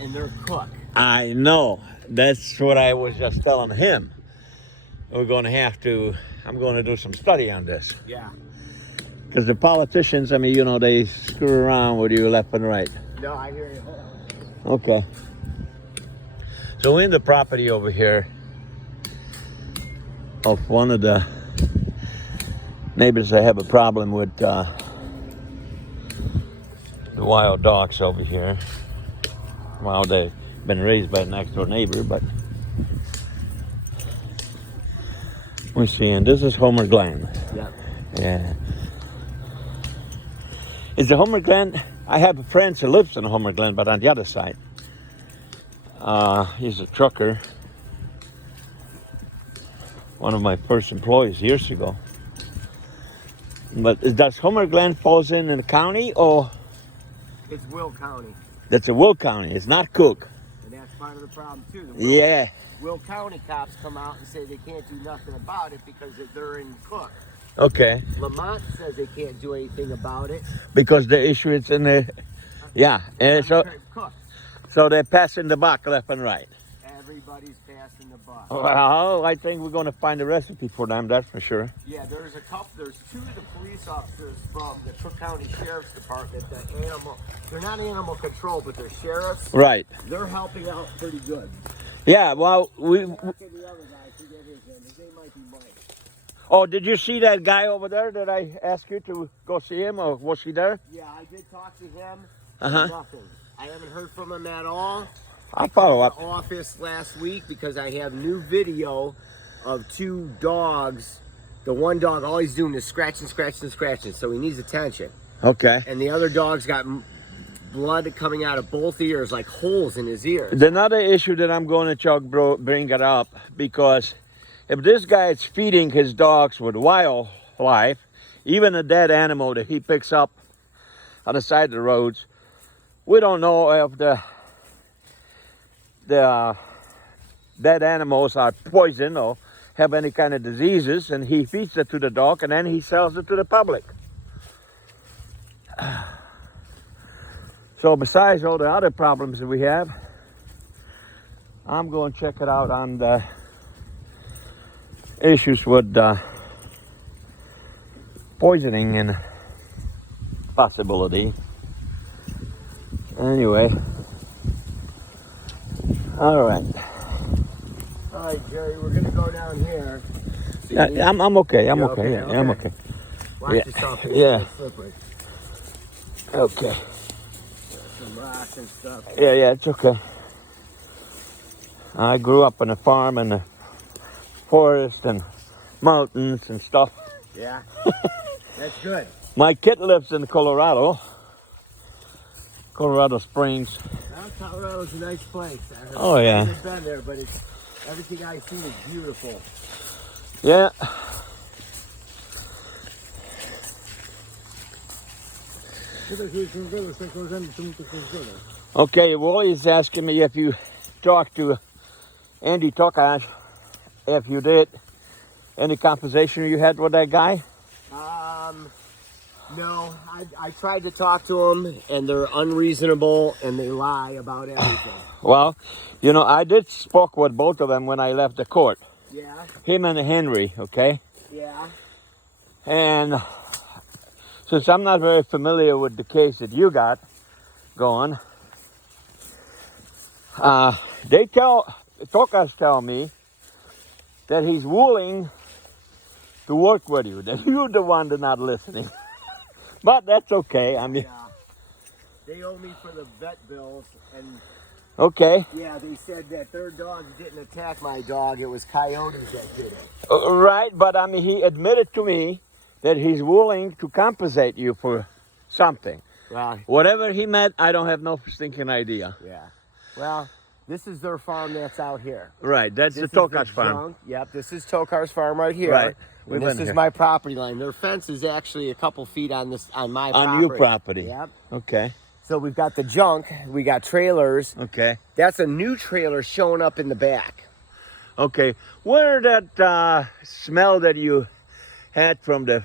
and they're cooked. I know. That's what I was just telling him. We're going to have to, I'm going to do some study on this. Yeah. Because the politicians, I mean, you know, they screw around with you left and right. No, I hear you. Hold on. Okay. So in the property over here of one of the neighbors that have a problem with the wild dogs over here. Well, they've been raised by the next door neighbor, but we're seeing, this is Homer Glen. Yeah. Yeah. Is the Homer Glen, I have a friend who lives in Homer Glen, but on the other side. He's a trucker. One of my first employees years ago. But does Homer Glen falls in the county, or? It's Will County. That's a Will County, it's not Cook. And that's part of the problem too. Yeah. Will County cops come out and say they can't do nothing about it because they're in Cook. Okay. Lamont says they can't do anything about it. Because the issue is in the, yeah. And Cook. So they're passing the buck left and right. Everybody's passing the buck. Well, I think we're going to find a recipe for them, that's for sure. Yeah, there's two of the police officers from the Cook County Sheriff's Department, they're not animal control, but they're sheriffs. Right. They're helping out pretty good. Yeah, well, The other guy, forget his name. His name might be Mike. Oh, did you see that guy over there that I asked you to go see him, or was he there? Yeah, I did talk to him. Uh-huh. Nothing. I haven't heard from him at all. I'll follow up. I called the office last week because I have new video of two dogs. The one dog, all he's doing is scratching, so he needs attention. Okay. And the other dog's got blood coming out of both ears, like holes in his ears. Another issue that I'm going to bring it up, because if this guy is feeding his dogs with wildlife, even a dead animal that he picks up on the side of the roads, we don't know if the dead animals are poisoned or have any kind of diseases, and he feeds it to the dog and then he sells it to the public. So besides all the other problems that we have, I'm going to check it out on the issues with poisoning and possibility. Anyway, all right. All right, Jerry, we're gonna go down here. Yeah, I'm okay. I'm You're okay. Yeah, okay? I'm okay. Watch Yeah. yourself. Yeah. It's slippery. Okay. Some rocks and stuff. Yeah, it's okay. I grew up on a farm in the forest and mountains and stuff. Yeah. That's good. My kid lives in Colorado Springs. Colorado's a nice place. Oh, yeah. I haven't been there, but everything I see is beautiful. Yeah. Okay, Wally is asking me if you talked to Andy Tokash, if you did any conversation you had with that guy. No, I tried to talk to them, and they're unreasonable, and they lie about everything. Well, you know, I did spoke with both of them when I left the court. Yeah? Him and Henry, okay? Yeah. And since I'm not very familiar with the case that you got going, Tokash tell me that he's willing to work with you, that you're the one that's not listening. But that's okay. I mean, Yeah. They owe me for the vet bills, and okay. yeah, they said that their dog didn't attack my dog. It was coyotes that did it. Right, but I mean, he admitted to me that he's willing to compensate you for something. Well, Whatever he meant, I don't have no stinking idea. yeah. Well, this is their farm that's out here. Right, that's This the is Tokash farm. junk. Yep, this is Tokar's farm right here. Right. And We've this been is here. my property line. Their fence is actually a couple feet on my property. On your property. Yep. Okay, So we've got the junk. We got trailers. okay, That's a new trailer showing up in the back. okay. Where that smell that you had from the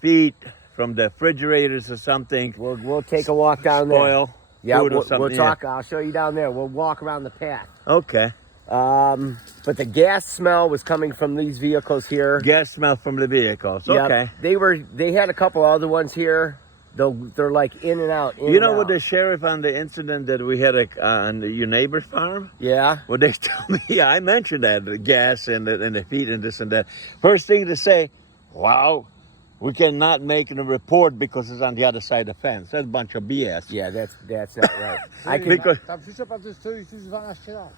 feet, from the refrigerators or something, We'll take a walk down there. spoil? Yeah, food or we'll something. talk. I'll show you down there. We'll walk around the path. Okay. But the gas smell was coming from these vehicles here. Gas smell from the vehicles. Yep. Okay. They had a couple other ones here. They're like in and out. You know what the sheriff on the incident that we had on your neighbor's farm? Yeah. Well, they told me, yeah, I mentioned that, the gas and the heat and this and that. First thing to say, wow, we cannot make a report because it's on the other side of the fence. That's a bunch of BS. Yeah, that's not right. I can. Because Tam przyszedł pan tu stoi już 12 lat.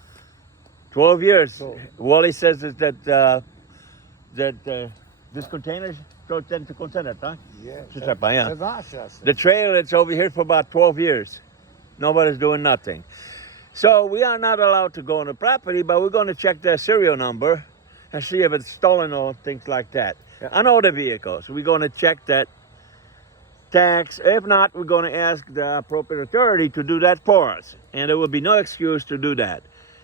12 years. Wally says is that this container goes into container, huh? Yeah. Yeah. 12 lat. The trailer that's over here for about 12 years. Nobody's doing nothing. So we are not allowed to go on the property, but we're going to check the serial number and see if it's stolen or things like that. Yeah. On all the vehicles, we're going to check that tax. If not, we're going to ask the appropriate authority to do that for us. And there will be no excuse to do that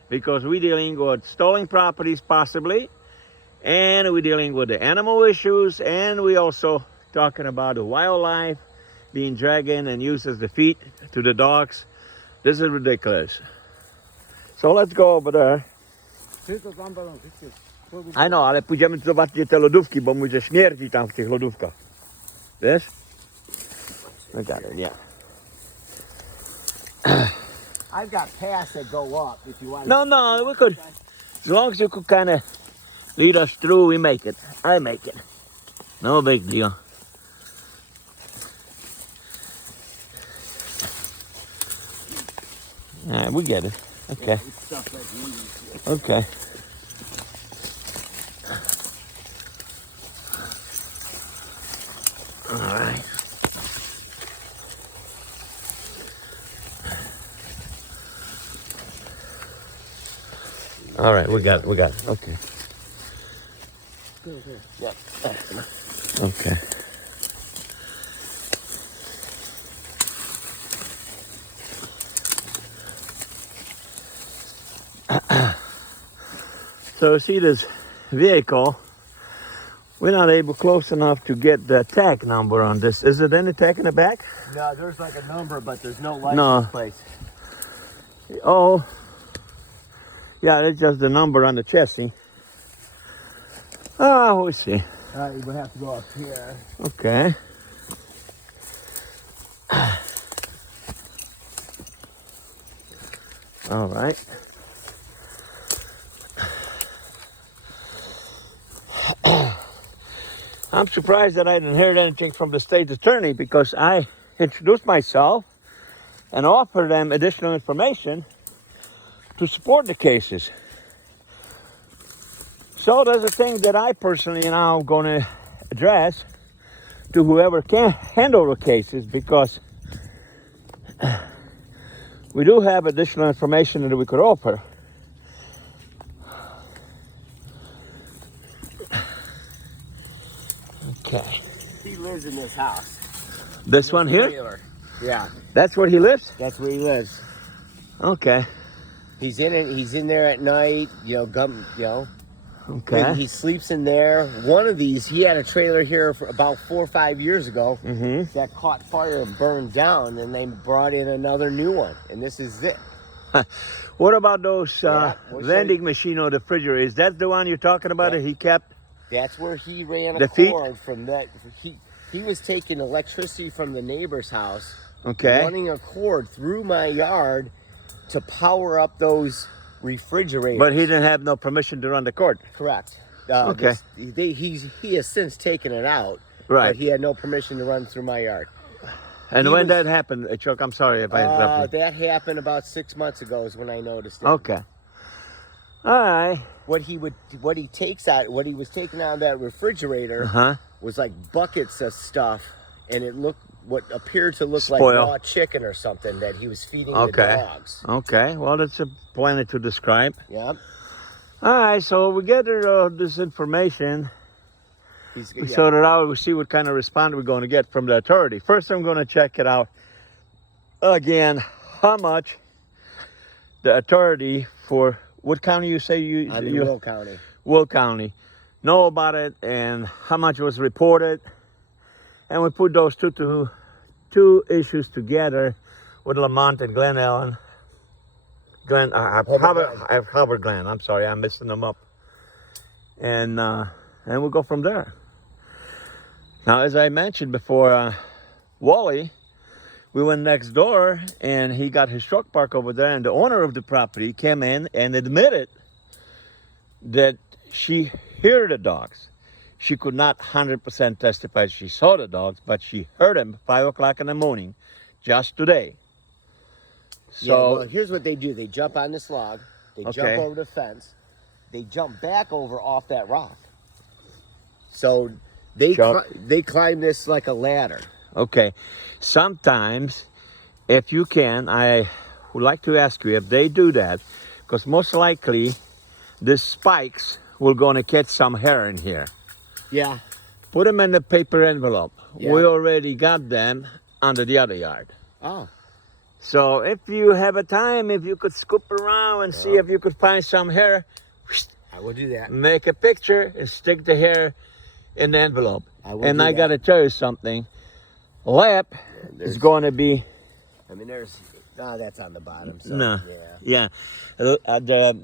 because we're dealing with stolen properties possibly, and we're dealing with the animal issues, and we also talking about the wildlife being dragged in and used as the feed to the dogs. This is ridiculous. So let's go over there. Ty to tam będą wszystkie. I know, ale pójdziemy zobaczyć te lodówki, bo mój, że śmierdzi tam w tych lodówkach. Wiesz? I got it, yeah. I've got paths that go up if you want. No, we could, as long as you could kind of lead us through, we make it. I make it. No big deal. All right, we get it. Okay. Okay. All right. All right, we got it. Okay. Yep. Okay. So see this vehicle, we're not able close enough to get the tag number on this. Is it any tag in the back? No, there's like a number, but there's no license plate. Oh, yeah, it's just the number on the chassis. Oh, we see. We'll have to go up here. Okay. All right. I'm surprised that I didn't hear anything from the state attorney because I introduced myself and offered them additional information to support the cases. So there's a thing that I personally now going to address to whoever can handle the cases because we do have additional information that we could offer. Okay. He lives in this house. This one here? Trailer. Yeah, That's where he lives? that's where he lives. Okay. He's in it. He's in there at night. Okay. He sleeps in there. One of these, he had a trailer here for about 4 or 5 years ago that caught fire and burned down, and they brought in another new one. And this is it. What about those Yeah, we'll show vending machine or the refrigerator? Is that the one you're talking about Yeah. that he kept? That's where he ran The a feet? cord from that. He was taking electricity from the neighbor's house, Okay. running a cord through my yard to power up those refrigerators. But he didn't have no permission to run the cord. Correct. Okay. He has since taken it out. Right. But he had no permission to run through my yard. And He when was- that happened, Chuck, I'm sorry if I interrupted. That happened about 6 months ago is when I noticed it. Okay. All right. What he was taking out of that refrigerator Uh-huh. was like buckets of stuff, and it looked what appeared to look Spoil. like raw chicken or something that he was feeding Okay. the dogs. Okay. Well, that's a plenty to describe. Yeah. All right. So we gather this information. He's We sort it out. We see what kind of response we're going to get from the authority. First, I'm going to check it out again. How much the authority for what county you say I'm in Will County. Will County know about it and how much was reported, and we put those two issues together. with Lamont and Glen Ellen. Howard Glen. I'm sorry, I'm messing them up. And we'll go from there. Now, as I mentioned before, Wally, we went next door and he got his truck parked over there, and the owner of the property came in and admitted that she heard the dogs. She could not 100% testify she saw the dogs, but she heard them 5 o'clock in the morning just today. So yeah, well, here's what they do. They jump on this log. They jump over the fence. They jump back over off that rock. So they climb this like a ladder. Okay. Sometimes, if you can, I would like to ask you if they do that, because most likely the spikes will going to catch some hair in here. Yeah. Put them in the paper envelope. Yeah. We already got them under the other yard. Oh. So if you have a time, if you could scoop around and see if you could find some hair, I will do that. make a picture and stick the hair in the envelope. I got to tell you something. Lap is going to be... I mean, that's on the bottom. So, no. Yeah. The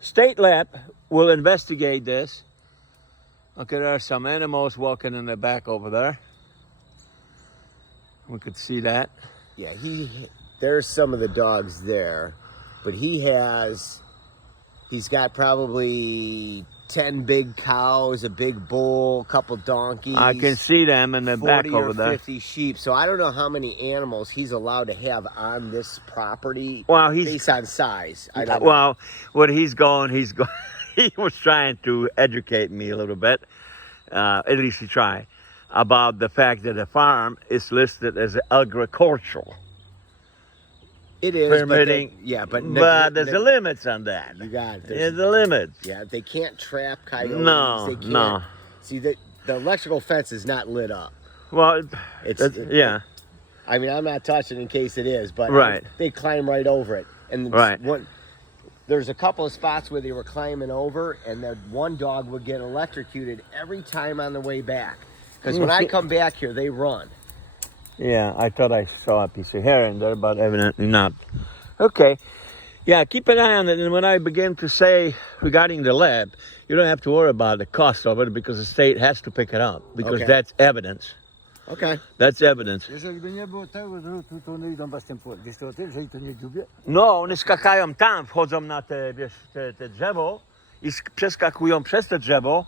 state lab will investigate this. Okay, there are some animals walking in the back over there. We could see that. Yeah, there's some of the dogs there, but he's got probably 10 big cows, a big bull, a couple donkeys. I can see them in the back over there. 50 sheep. So I don't know how many animals he's allowed to have on this property. Well, based on size. I don't know. Well, what he's going, he was trying to educate me a little bit. At least he tried, about the fact that the farm is listed as agricultural. It is permitting, but there's a limits on that. You got it. There's a limits. Yeah, they can't trap coyotes. No, they can't. no. See, the electrical fence is not lit up. Well, yeah. I mean, I'm not touching in case it is, but right. They climb right over it. And right. There's a couple of spots where they were climbing over, and the one dog would get electrocuted every time on the way back. Because when I come back here, they run. Yeah, I thought I saw a piece of hair in there, but evidently not. Okay. Yeah, keep an eye on it. And when I begin to say regarding the lab, you don't have to worry about the cost of it because the state has to pick it up because that's evidence. Okay. That's evidence. Jeżeli by nie było tego drutu, to one idą bez tym płot. Wiesz to o tym, że to nie dziubie? No, one skakają tam, wchodzą na te, wiesz, te drzewo i przeskakują przez te drzewo,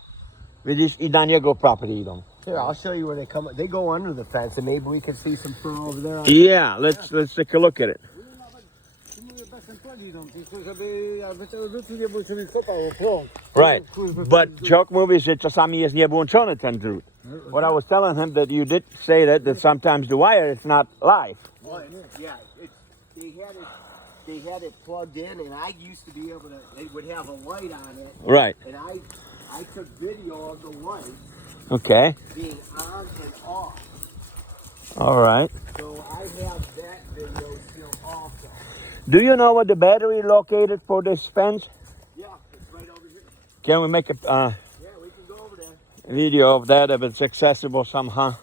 widzisz, i na niego property idą. Here, I'll show you where they come. They go under the fence, and maybe we can see some fur over there. Yeah, let's take a look at it. Right, but Chuck mówi, że czasami jest niewłączony ten drut. What I was telling him that you did say that sometimes the wire is not live. Well, yeah, they had it plugged in, and I used to be able to. They would have a light on it. Right. And I took video of the light. Okay. Being on and off. All right. So I have that video still also. Do you know what the battery located for this fence? Yeah, it's right over here. Can we make a yeah, we can go over there. video of that if it's accessible somehow?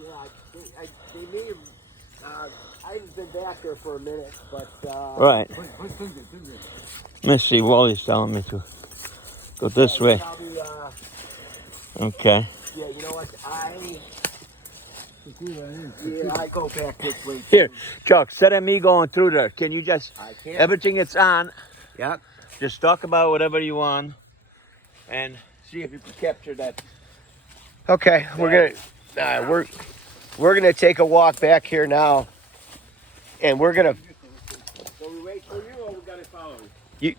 Yeah, they may have, I haven't been back there for a minute, but... right. Let's see, Wally's telling me to go this way. Probably, okay. yeah, you know what, I go back this way. Here, Chuck, instead of me going through there, can you just, I can't. everything it's on, Yep. just talk about whatever you want and see if you can capture that. Okay, we're gonna take a walk back here now, and we're gonna. So we wait for you, or we gotta follow you?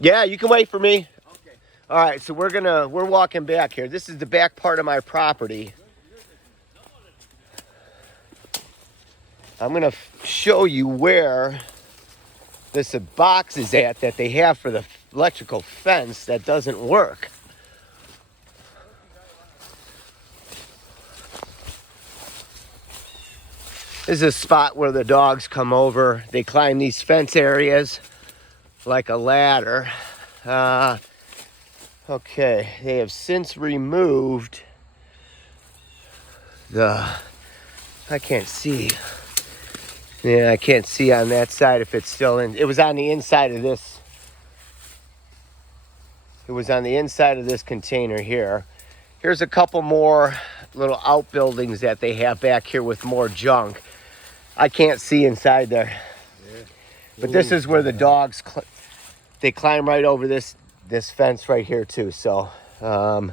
Yeah, you can wait for me. Okay. All right, so we're walking back here. This is the back part of my property. I'm gonna show you where this box is at that they have for the electrical fence that doesn't work. This is a spot where the dogs come over. They climb these fence areas like a ladder. Okay, they have since removed the, I can't see. Yeah, I can't see on that side if it's still in. It was on the inside of this. It was on the inside of this container here. Here's a couple more little outbuildings that they have back here with more junk. I can't see inside there. Yeah. But this is where the dogs, they climb right over this fence right here too. So I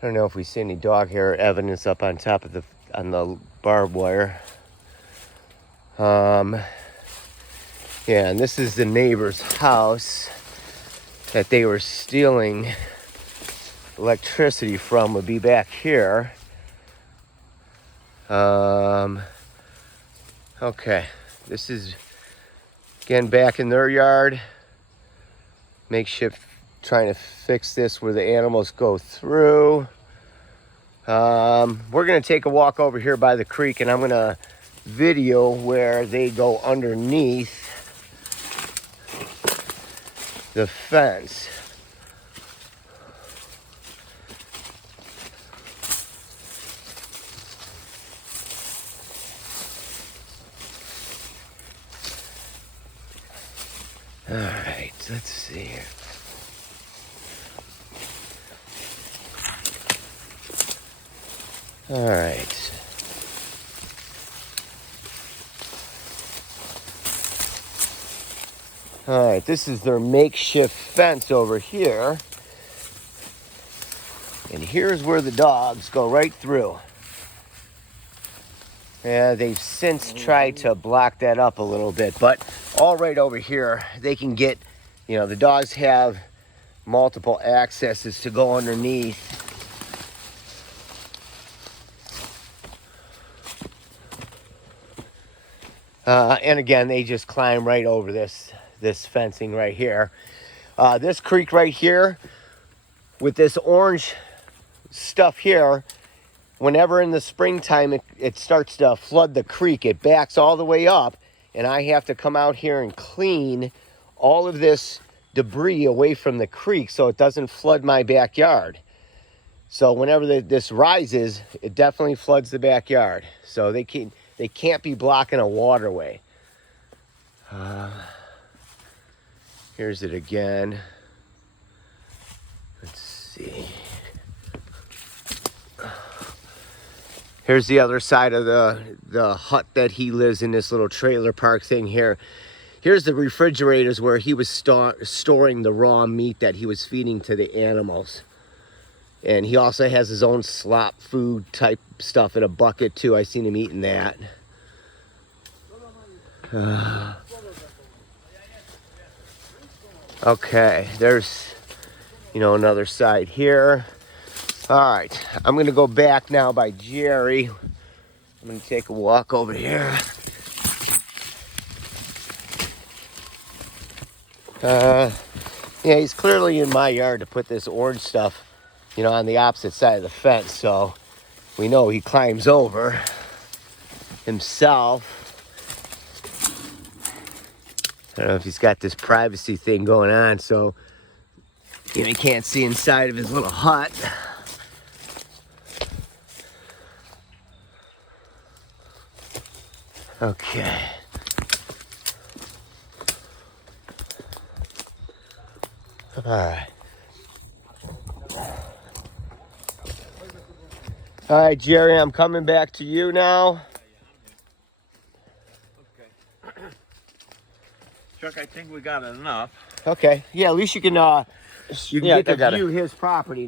don't know if we see any dog hair evidence up on top of on the barbed wire. Yeah, and this is the neighbor's house that they were stealing electricity from, would be back here. Okay, this is again back in their yard. Makeshift, trying to fix this where the animals go through. We're gonna take a walk over here by the creek, and I'm gonna video where they go underneath the fence. All right, let's see here. All right. All right, this is their makeshift fence over here. And here's where the dogs go right through. Yeah, they've since tried to block that up a little bit, but all right over here, they can get, the dogs have multiple accesses to go underneath. And again, they just climb right over this fencing right here. This creek right here, with this orange stuff here, whenever in the springtime it starts to flood the creek, it backs all the way up, and I have to come out here and clean all of this debris away from the creek so it doesn't flood my backyard. So whenever this rises, it definitely floods the backyard. So they can't be blocking a waterway. Here's it again. Let's see. Here's the other side of the hut that he lives in, this little trailer park thing here. Here's the refrigerators where he was storing the raw meat that he was feeding to the animals. And he also has his own slop food type stuff in a bucket too. I seen him eating that. Okay, there's, another side here. All right, I'm gonna go back now by Jerry. I'm gonna take a walk over here. Yeah, he's clearly in my yard to put this orange stuff, on the opposite side of the fence. So we know he climbs over himself. I don't know if he's got this privacy thing going on, so he can't see inside of his little hut. Okay. All right. All right, Jerry, I'm coming back to you now. Okay. Chuck, I think we got enough. Okay. Yeah, at least you can Yeah, get I got to it. view his property.